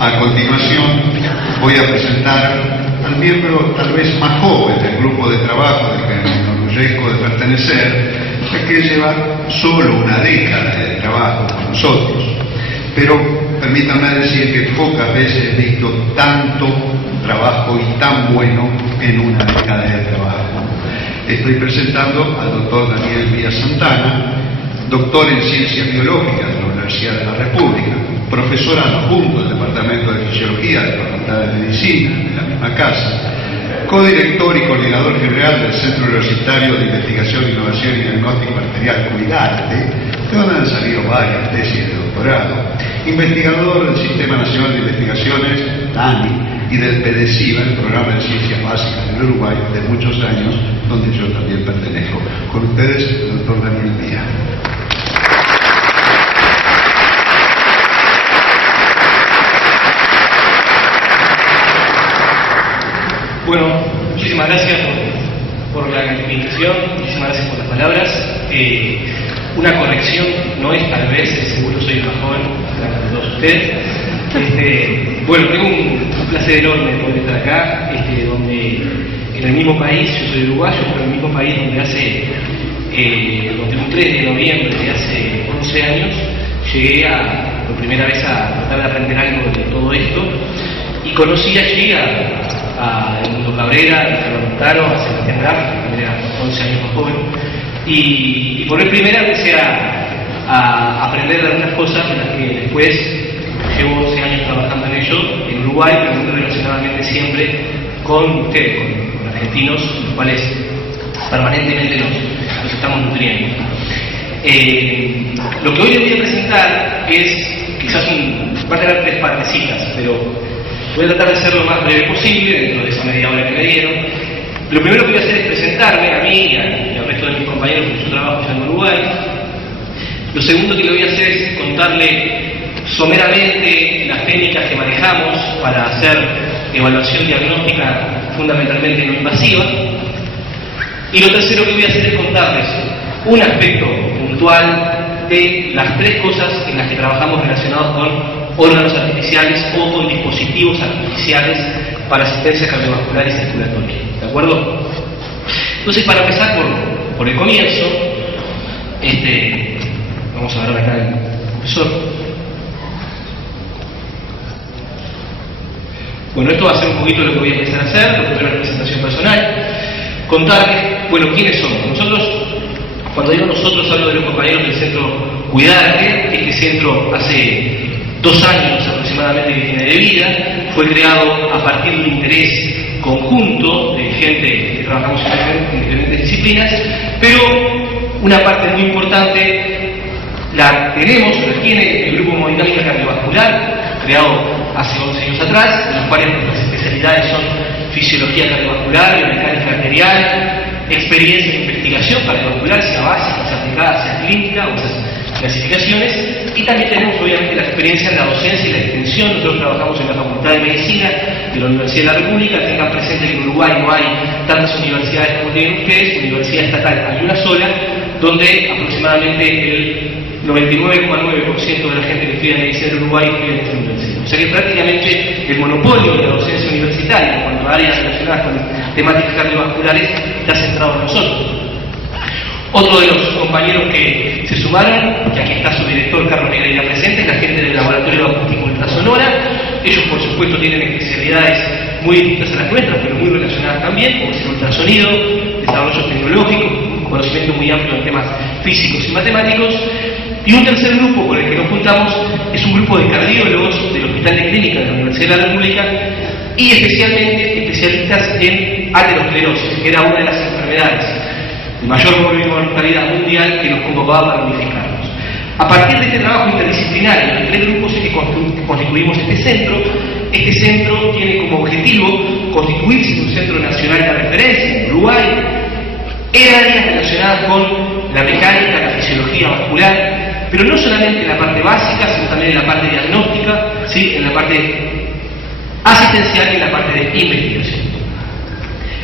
A continuación voy a presentar al miembro tal vez más joven del grupo de trabajo del que me enorgullezco de pertenecer, que lleva solo una década de trabajo con nosotros. Pero permítanme decir que pocas veces he visto tanto trabajo y tan bueno en una década de trabajo. Estoy presentando al doctor Daniel Villa Santana, doctor en Ciencias Biológicas de la Universidad de la República, profesor adjunto del Departamento de Fisiología de la Facultad de Medicina de la misma casa, codirector y coordinador general del Centro Universitario de Investigación, Innovación y Diagnóstico Arterial Cuidarte, de donde han salido varias tesis de doctorado, investigador del Sistema Nacional de Investigaciones, TANI, y del PEDESIVA, el Programa de Ciencias Básicas del Uruguay, de muchos años, donde yo también pertenezco. Con ustedes, el doctor Daniel Villa. Bueno, muchísimas gracias por la invitación, muchísimas gracias por las palabras. Una corrección, no es tal vez, seguro soy el más joven de todos ustedes. Bueno, tengo un placer enorme de poder estar acá, donde en el mismo país, yo soy uruguayo, pero en el mismo país donde donde un 3 de noviembre de hace 11 años llegué por primera vez a tratar de aprender algo de todo esto y conocí allí a Edmundo Cabrera, a Fernando Montaro, a Sebastián Graf, que era 11 años más joven, y por vez primera empecé a aprender de algunas cosas de las que después llevo 11 años trabajando en ello en Uruguay, pero muy relacionadamente siempre con ustedes, con argentinos, los cuales permanentemente nos estamos nutriendo. Lo que hoy les voy a presentar es quizás van a tener 3 partecitas, pero voy a tratar de ser lo más breve posible dentro de esa media hora que me dieron. Lo primero que voy a hacer es presentarme a mí y al resto de mis compañeros con los que yo trabajo ya en Uruguay. Lo segundo que le voy a hacer es contarle someramente las técnicas que manejamos para hacer evaluación diagnóstica fundamentalmente no invasiva. Y lo tercero que voy a hacer es contarles un aspecto puntual de las 3 cosas en las que trabajamos relacionados con órganos artificiales o con dispositivos artificiales para asistencia cardiovascular y circulatoria. ¿De acuerdo? Entonces, para empezar por el comienzo, vamos a ver acá el profesor. Bueno, esto va a ser un poquito lo que voy a empezar a hacer, lo primero es la presentación personal. Contarles, bueno, quiénes somos. Nosotros, cuando digo nosotros, hablo de los compañeros del Centro Cuidarte. Este centro hace 2 años aproximadamente que tiene de vida, fue creado a partir de un interés conjunto de gente que trabajamos en diferentes disciplinas, pero una parte muy importante la tiene el Grupo de Hemodinámica Cardiovascular, creado hace 11 años atrás, en los cuales las especialidades son fisiología cardiovascular, biomecánica arterial, experiencia en investigación cardiovascular, sea básica, sea aplicada, sea clínica, o esas clasificaciones, y también tenemos obviamente la experiencia en la docencia y la extensión. Nosotros trabajamos en la Facultad de Medicina de la Universidad de la República. Tengan presente que en Uruguay no hay tantas universidades como tienen ustedes, universidad estatal hay una sola, donde aproximadamente el 99,9% de la gente que estudia medicina en Uruguay estudia en esta universidad. O sea que prácticamente el monopolio de la docencia universitaria en cuanto a áreas relacionadas con temáticas cardiovasculares está centrado en nosotros. Otro de los compañeros que se sumaron, que aquí está su director Carlos Negreira presente, es la gente del Laboratorio de Acústica Ultrasonora. Ellos, por supuesto, tienen especialidades muy distintas a las nuestras, pero muy relacionadas también, como es el ultrasonido, desarrollos tecnológicos, un conocimiento muy amplio en temas físicos y matemáticos. Y un tercer grupo con el que nos juntamos es un grupo de cardiólogos del Hospital de Clínica de la Universidad de la República y especialmente especialistas en aterosclerosis, que era una de las enfermedades de mayor mortalidad mundial que nos convocaba para unificarnos. A partir de este trabajo interdisciplinario, los 3 grupos es que constituimos este centro tiene como objetivo constituirse en un centro nacional de referencia en Uruguay, en áreas relacionadas con la mecánica, la fisiología vascular, pero no solamente en la parte básica, sino también en la parte diagnóstica, ¿sí? En la parte asistencial y en la parte de investigación.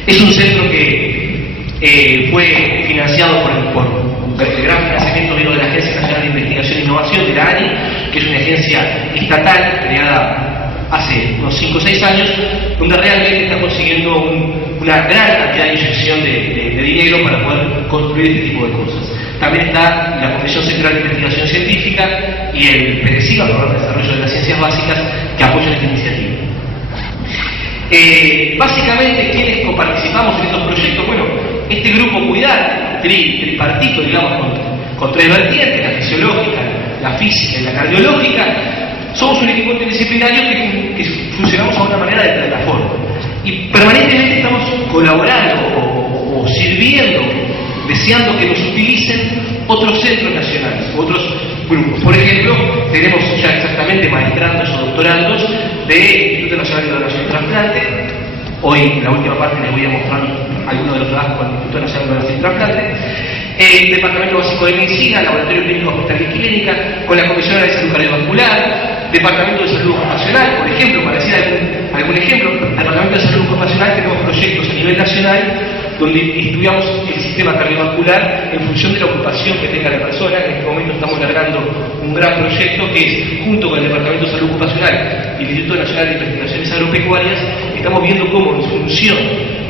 Es un centro que fue financiado por el gran financiamiento de la Agencia Nacional de Investigación e Innovación, de la ANI, que es una agencia estatal creada hace unos 5 o 6 años, donde realmente está consiguiendo una gran cantidad de inyección de dinero para poder construir este tipo de cosas. También está la Comisión Central de Investigación Científica y el PDCIVA, Programa de Desarrollo de las Ciencias Básicas, que apoyan esta iniciativa. Básicamente, ¿quiénes coparticipamos en estos proyectos? Bueno, este grupo Cuidar, tripartito, digamos, con 3 vertientes, la fisiológica, la física y la cardiológica, somos un equipo interdisciplinario que funcionamos de una manera de plataforma. Y permanentemente estamos colaborando o sirviendo, deseando que nos utilicen otros centros nacionales, otros grupos. Por ejemplo, tenemos ya exactamente maestrandos o doctorandos del Instituto Nacional de Donación y Trasplante. Hoy, en la última parte, les voy a mostrar algunos de los trabajos con el Instituto Nacional de Donación y Trasplante. El Departamento Básico de Medicina, Laboratorio Clínico Hospital y Clínica, con la Comisión de Salud Cardiovascular, Departamento de Salud Ocupacional, por ejemplo, para decir algún ejemplo, el Departamento de Salud Ocupacional tenemos proyectos a nivel nacional donde estudiamos el sistema cardiovascular en función de la ocupación que tenga la persona. En este momento estamos largando un gran proyecto que es, junto con el Departamento de Salud Ocupacional y el Instituto Nacional de Investigaciones Agropecuarias, estamos viendo cómo en función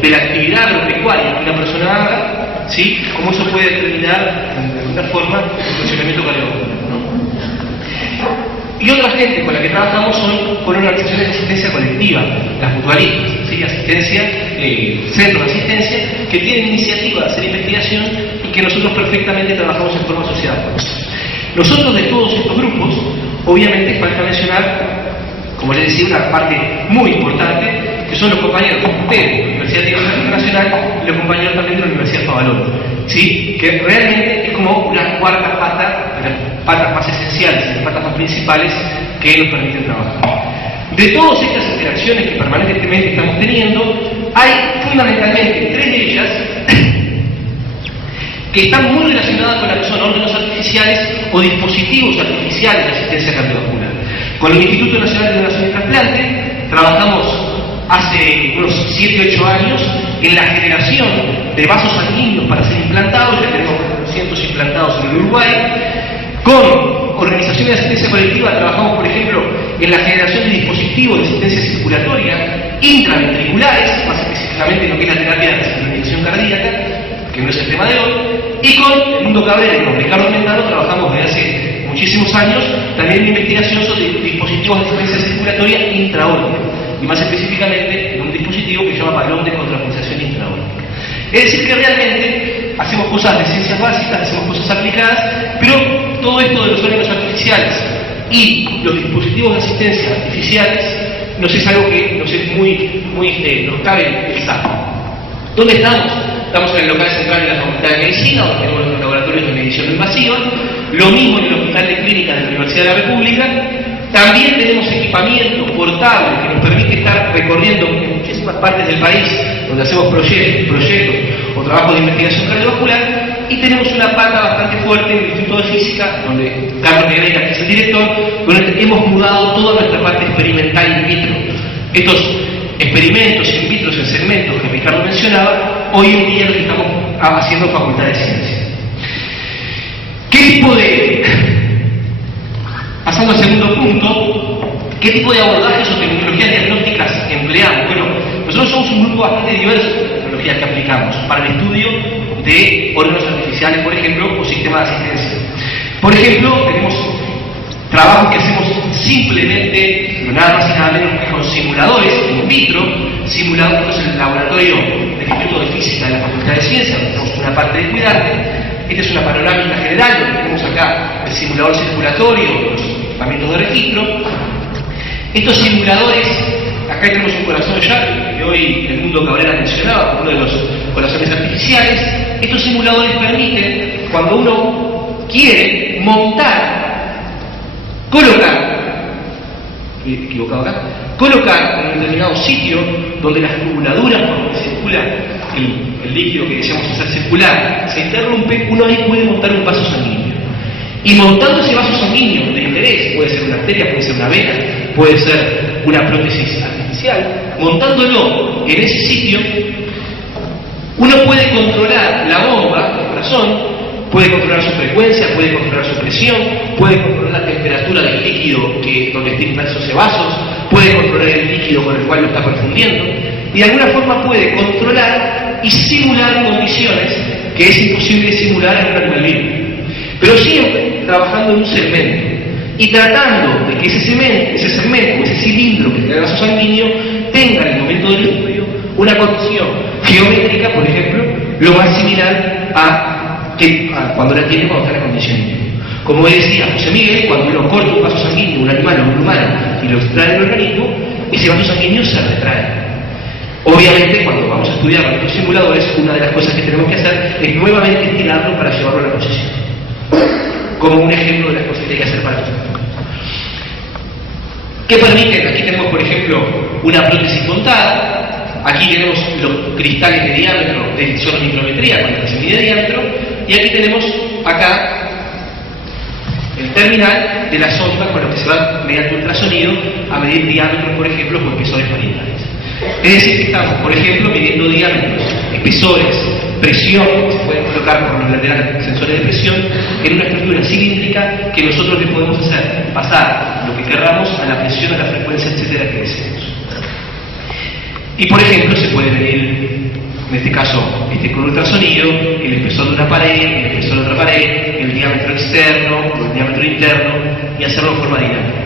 de la actividad agropecuaria que una persona haga, ¿sí?, cómo eso puede determinar de alguna forma el funcionamiento cardiovascular, ¿no? Y otra gente con la que trabajamos son con organizaciones de asistencia colectiva, las mutualistas, ¿sí?, centros de asistencia, que tienen iniciativa de hacer investigación y que nosotros perfectamente trabajamos en forma asociada con ellos. Nosotros, de todos estos grupos, obviamente falta mencionar, como les decía, una parte muy importante, que son los compañeros de la Universidad Tecnológica Internacional y los compañeros también de la Universidad Favaloro, ¿sí?, que realmente es como una cuarta pata, de las patas más esenciales, de las patas más principales que nos permiten trabajar. De todas estas interacciones que permanentemente estamos teniendo, hay fundamentalmente 3 de ellas que están muy relacionadas con lo que son órganos artificiales o dispositivos artificiales de asistencia cardiovascular. Con el Instituto Nacional de Donación y Trasplante trabajamos hace unos 7-8 años en la generación de vasos sanguíneos para ser implantados. Ya tenemos cientos implantados en el Uruguay. Con organizaciones de asistencia colectiva trabajamos, por ejemplo, en la generación de dispositivos de asistencia circulatoria intraventriculares, más específicamente en lo que es la terapia de sincronización cardíaca, que no es el tema de hoy. Y con el Mundo Cabrera y con Ricardo Mentano trabajamos desde hace muchísimos años también en investigación sobre dispositivos de asistencia circulatoria intraórtica, y más específicamente en un dispositivo que se llama balón de contrapulsación intraórtica. Es decir, que realmente hacemos cosas de ciencias básicas, hacemos cosas aplicadas, pero todo esto de los órganos artificiales y los dispositivos de asistencia artificiales nos es algo que nos es nos cabe el saco. ¿Dónde estamos? Estamos en el local central de la Facultad de Medicina, donde tenemos los laboratorios de medición invasiva, lo mismo en el Hospital de Clínicas de la Universidad de la República. También tenemos equipamiento portable que nos permite estar recorriendo en muchísimas partes del país donde hacemos proyectos o trabajos de investigación cardiovascular, y tenemos una pata bastante fuerte en el Instituto de Física, donde Carlos Negreira, que es el director, donde hemos mudado toda nuestra parte experimental in vitro. Estos experimentos in vitro en segmentos que Ricardo mencionaba, hoy en día los estamos haciendo en Facultad de Ciencias. ¿Qué tipo de... Pasando al segundo punto, ¿qué tipo de abordajes o tecnologías diagnósticas empleamos? Bueno, nosotros somos un grupo bastante diverso de tecnologías que aplicamos para el estudio de órganos artificiales, por ejemplo, o sistemas de asistencia. Por ejemplo, tenemos trabajos que hacemos simplemente, nada más y nada menos que con simuladores in vitro, simuladores en el laboratorio del Instituto de Física de la Facultad de Ciencias, donde tenemos una parte de cuidarte. Esta es una panorámica general donde tenemos acá el simulador circulatorio, los equipamientos de registro. Estos simuladores, acá tenemos un corazón ya, que hoy el Mundo Cabrera mencionaba, uno de los corazones artificiales. Estos simuladores permiten, cuando uno quiere colocar en un determinado sitio donde las tubuladuras por donde circula el líquido que deseamos hacer circular se interrumpe, uno ahí puede montar un vaso sanguíneo. Y montando ese vaso sanguíneo de interés, puede ser una arteria, puede ser una vena, puede ser una prótesis artificial, montándolo en ese sitio, uno puede controlar la bomba del corazón, puede controlar su frecuencia, puede controlar su presión, puede controlar la temperatura del líquido donde estén inmersos esos vasos, puede controlar líquido con el cual lo está perfundiendo, y de alguna forma puede controlar y simular condiciones que es imposible simular en un animal vivo. Pero siempre trabajando en un segmento y tratando de que ese segmento, ese cilindro que tiene el vaso sanguíneo, tenga en el momento del estudio una condición geométrica, por ejemplo, lo más similar a cuando la tiene cuando está en la condición viva. Como decía José Miguel, cuando uno corta un vaso sanguíneo, un animal o un humano, y lo extrae del organismo, ese vaso sanguíneo se retrae. Obviamente, cuando vamos a estudiar con estos simuladores, una de las cosas que tenemos que hacer es nuevamente estirarlo para llevarlo a la posición. Como un ejemplo de las cosas que hay que hacer para esto. ¿Qué permiten? Aquí tenemos, por ejemplo, una prótesis montada. Aquí tenemos los cristales de diámetro de sonomicrometría con la que se mide diámetro. Y aquí tenemos acá el terminal de la sonda con lo que se va mediante ultrasonido a medir diámetros, por ejemplo, con espesores parietales. Es decir, que estamos, por ejemplo, midiendo diámetros, espesores, presión, se pueden colocar por los laterales sensores de presión, en una estructura cilíndrica que nosotros le podemos hacer pasar lo que querramos a la presión, a la frecuencia, etcétera, que deseemos. Y por ejemplo, se puede medir, en este caso, con ultrasonido, el espesor de una pared, el espesor de otra pared, el diámetro externo o el diámetro interno, y hacerlo en forma dinámica.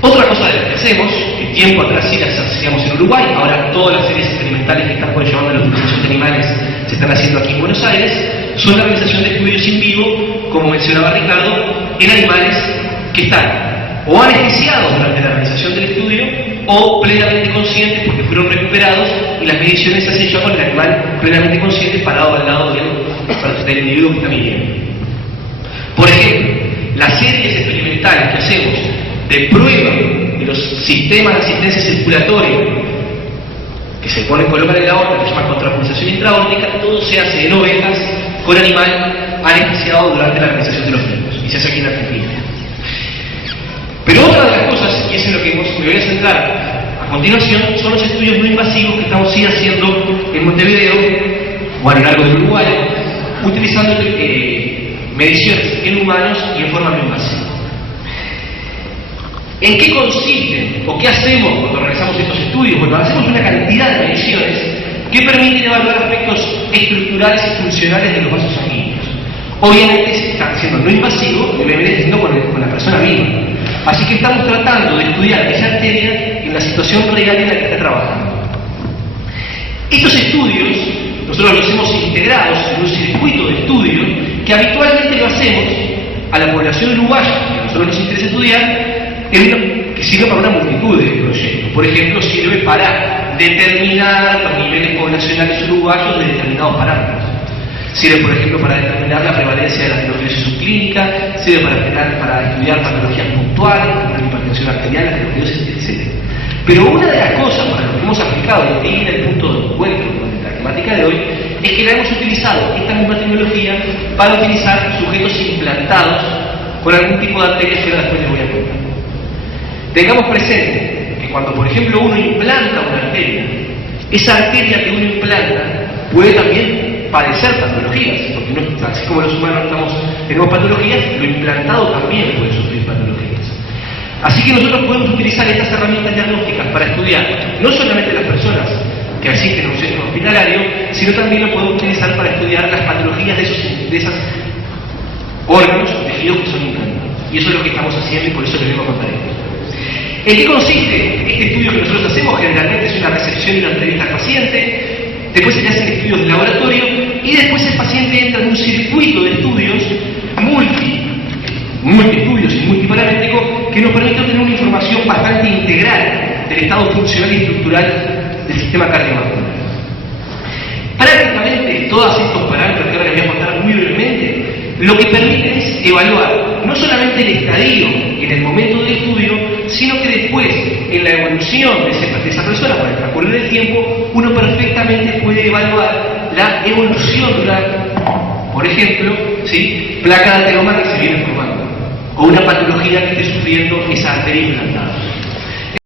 Otra cosa de lo que hacemos, que tiempo atrás sí las hacíamos en Uruguay, ahora todas las series experimentales que están llevando a la utilización de animales se están haciendo aquí en Buenos Aires, son la realización de estudios in vivo, como mencionaba Ricardo, en animales que están o anestesiados durante la realización del estudio o plenamente conscientes porque fueron recuperados y las mediciones se hacen ya con el animal plenamente consciente parado al lado del individuo que está midiendo. Por ejemplo, las series experimentales que hacemos de prueba de los sistemas de asistencia circulatoria que se colocan en la aorta, que se llama contrapulsación intraórtica, todo se hace en ovejas con animal anestesiado durante la realización de los mismos, y se hace aquí en Argentina. Pero otra de las cosas, y es en lo que me voy a centrar a continuación, son los estudios no invasivos que estamos haciendo en Montevideo o a lo largo del Uruguay, utilizando mediciones en humanos y en forma no invasiva. ¿En qué consisten o qué hacemos cuando realizamos estos estudios? Bueno, hacemos una cantidad de mediciones que permiten evaluar aspectos estructurales y funcionales de los vasos sanguíneos. Obviamente se está haciendo no invasivo, debería haciendo con la persona viva. Así que estamos tratando de estudiar esa arteria en la situación real en la que está trabajando. Estos estudios nosotros los hemos integrado en un circuito de estudio que habitualmente lo hacemos a la población uruguaya, que a nosotros nos interesa estudiar, que sirve para una multitud de proyectos. Por ejemplo, sirve para determinar los niveles poblacionales uruguayos de determinados parámetros. Sirve, por ejemplo, para determinar la prevalencia de la aterosclerosis subclínica, sirve para estudiar patologías puntuales, como la hipertensión arterial, la aterosclerosis, etc. Pero una de las cosas para lo que hemos aplicado, y ahí viene el punto de encuentro con la temática de hoy, es que la hemos utilizado, esta misma tecnología, para utilizar sujetos implantados con algún tipo de arteria que ahora después les voy a contar. Tengamos presente que cuando, por ejemplo, uno implanta una arteria, esa arteria que uno implanta puede también padecer patologías, porque no, así como los humanos tenemos patologías, lo implantado también puede sufrir patologías. Así que nosotros podemos utilizar estas herramientas diagnósticas para estudiar no solamente las personas que asisten a un centro hospitalario, sino también lo podemos utilizar para estudiar las patologías de esos órganos, tejidos que son implantados. Y eso es lo que estamos haciendo y por eso les vengo a contar esto. ¿En qué consiste este estudio que nosotros hacemos? Generalmente es una recepción y una entrevista al paciente, después se le hacen estudios de laboratorio y después el paciente entra en un circuito de estudios multi-estudios y multiparamétrico que nos permite obtener una información bastante integral del estado funcional y estructural del sistema cardiovascular. Prácticamente todos estos parámetros que ahora les voy a contar muy brevemente, lo que permiten es evaluar no solamente el estadio en el momento del estudio, sino que después, en la evolución de esa persona, con el transcurrir del tiempo, uno perfectamente puede evaluar la evolución de una, por ejemplo, ¿sí?, placa de ateroma que se viene formando, o una patología que esté sufriendo esa arteria implantada.